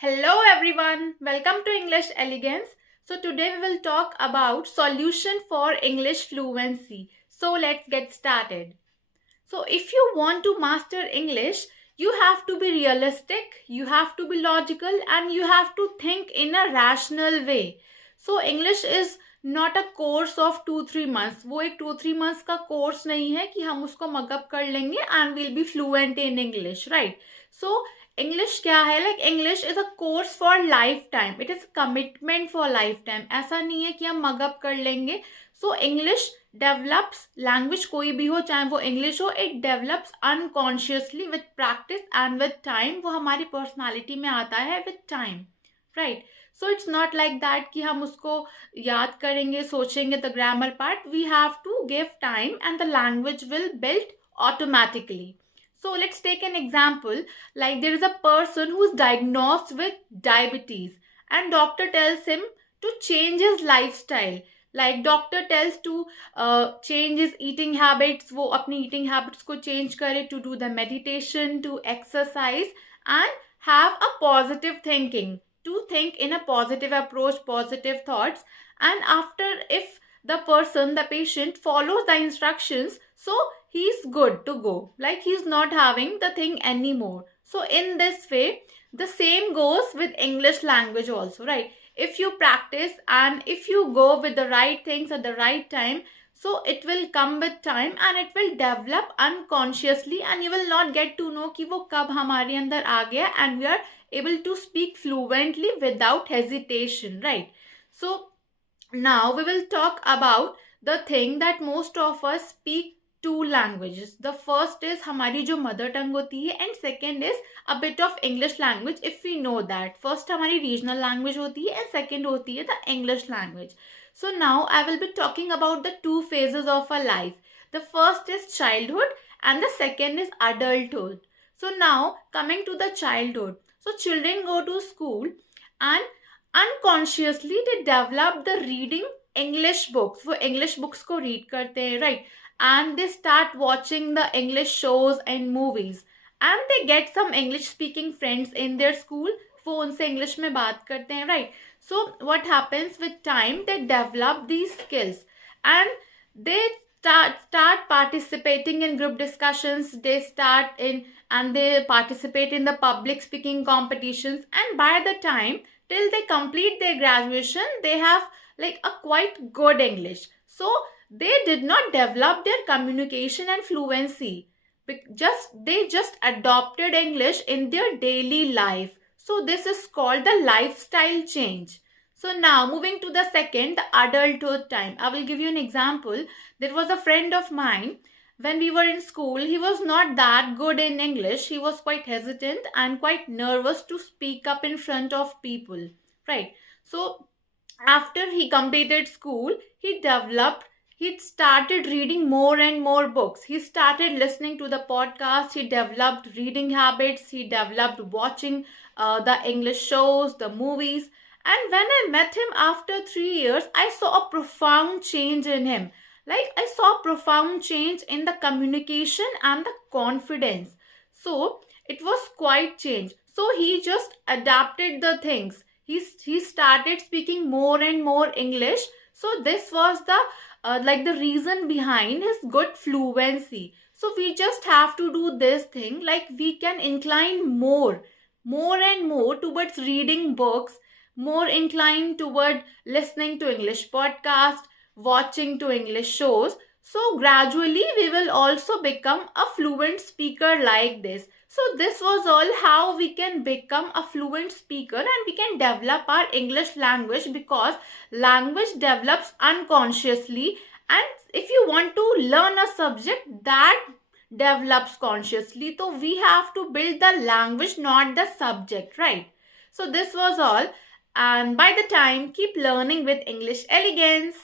Hello everyone, welcome to English Elegance. So today we will talk about solution for English fluency. So let's get started. So if you want to master English, you have to be realistic, you have to be logical and you have to think in a rational way. So English is not a course of 2-3 months. वो एक 2-3 months का course नहीं है कि हम उसको mug up कर लेंगे and we'll be fluent in English, right? So English क्या है like English is a course for life time. It is commitment for life time. ऐसा नहीं है कि हम मगअप कर लेंगे. सो इंग्लिश डेवलप्स, लैंग्वेज कोई भी हो चाहे वो इंग्लिश हो, it develops unconsciously with practice and with time. वो हमारी पर्सनालिटी में आता है with time, right? So it's not like that कि हम उसको याद करेंगे, सोचेंगे the grammar part. We have to give time and the language will build automatically. So let's take an example. Like there is a person who is diagnosed with diabetes and doctor tells him to change his lifestyle. Like doctor tells to change his eating habits. वो अपनी eating habits को change करे, to do the meditation, to exercise and have a positive thinking. To think in a positive approach, positive thoughts. And after, if the person, the patient follows the instructions, so he's good to go, like he's not having the thing anymore. So in this way the same goes with English language also, right? If you practice and if you go with the right things at the right time, so it will come with time and it will develop unconsciously and you will not get to know कि वो कब हमारे अंदर आ गया, and we are able to speak fluently without hesitation, right? So now we will talk about the thing that most of us speak two languages. The first is हमारी जो mother tongue होती है and second is a bit of English language if we know that. First हमारी regional language होती है and second होती है the English language. So now I will be talking about the two phases of our life. The first is childhood and the second is adulthood. So now coming to the childhood. So children go to school and unconsciously they develop the reading English books. वो English books को read करते हैं, right? And they start watching the English shows and movies and they get some English speaking friends in their school. वो उनसे English में बात करते हैं, right? So what happens with time, they develop these skills and they start participating in group discussions. They start in and they participate in the public speaking competitions, and by the time till they complete their graduation they have like a quite good English. So they did not develop their communication and fluency. They just adopted English in their daily life. So this is called the lifestyle change. So now moving to the second, the adulthood time. I will give you an example. There was a friend of mine. When we were in school, he was not that good in English. He was quite hesitant and quite nervous to speak up in front of people, right? So after he completed school, he started reading more and more books. He started listening to the podcast. He developed reading habits. He developed watching the English shows, the movies. And when I met him after 3 years, I saw a profound change in him. Like I saw a profound change in the communication and the confidence. So it was quite change. So he just adapted the things. He started speaking more and more English. So this was the the reason behind his good fluency. So we just have to do this thing, like we can incline more and more towards reading books, more inclined toward listening to English podcast, watching to English shows. So gradually we will also become a fluent speaker like this. So this was all how we can become a fluent speaker and we can develop our English language, because language develops unconsciously, and if you want to learn a subject that develops consciously, so we have to build the language, not the subject, right? So this was all, and by the time keep learning with English Elegance.